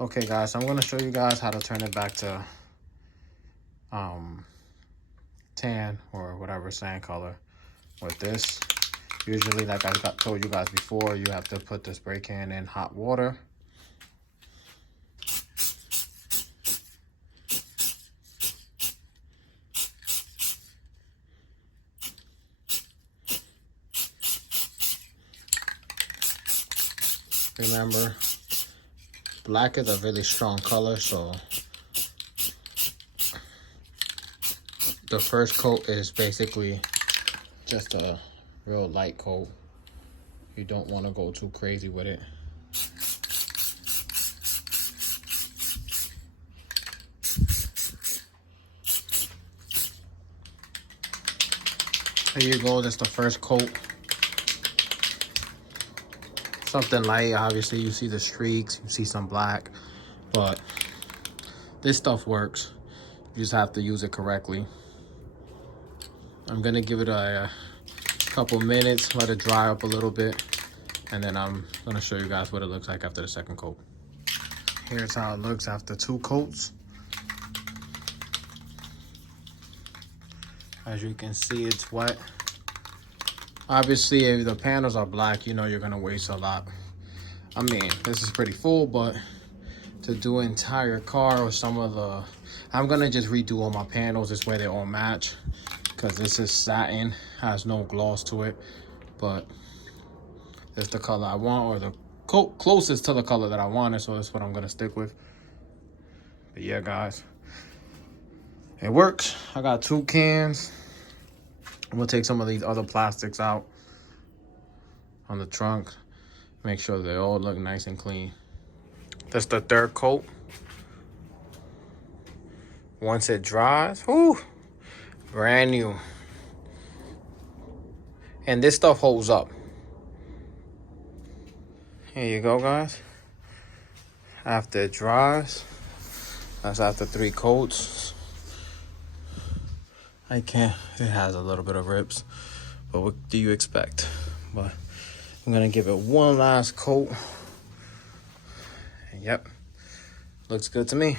Okay guys, so I'm gonna show you guys how to turn it back to tan or whatever sand color with this. Usually, like I told you guys before, you have to put the spray can in hot water. Remember, black is a really strong color, so the first coat is basically just a real light coat. You don't want to go too crazy with it. There you go, that's the first coat. Something light, obviously you see the streaks, you see some black, but this stuff works. You just have to use it correctly. I'm gonna give it a couple minutes, let it dry up a little bit, and then I'm gonna show you guys what it looks like after the second coat. Here's how it looks after 2 coats. As you can see, it's wet. Obviously, if the panels are black, you know you're gonna waste a lot. I mean, this is pretty full, but to do an entire car or some of the... I'm gonna just redo all my panels this way they all match, because this is satin, has no gloss to it, but it's the color I want, or the coat closest to the color that I wanted, so that's what I'm gonna stick with. But yeah, guys, it works. I got 2 cans. I'm gonna take some of these other plastics out on the trunk, make sure they all look nice and clean. That's the third coat. Once it dries, whoo, brand new. And this stuff holds up. Here you go, guys. After it dries, that's after 3 coats. It has a little bit of rips, but what do you expect? But I'm gonna give it one last coat. And yep, looks good to me.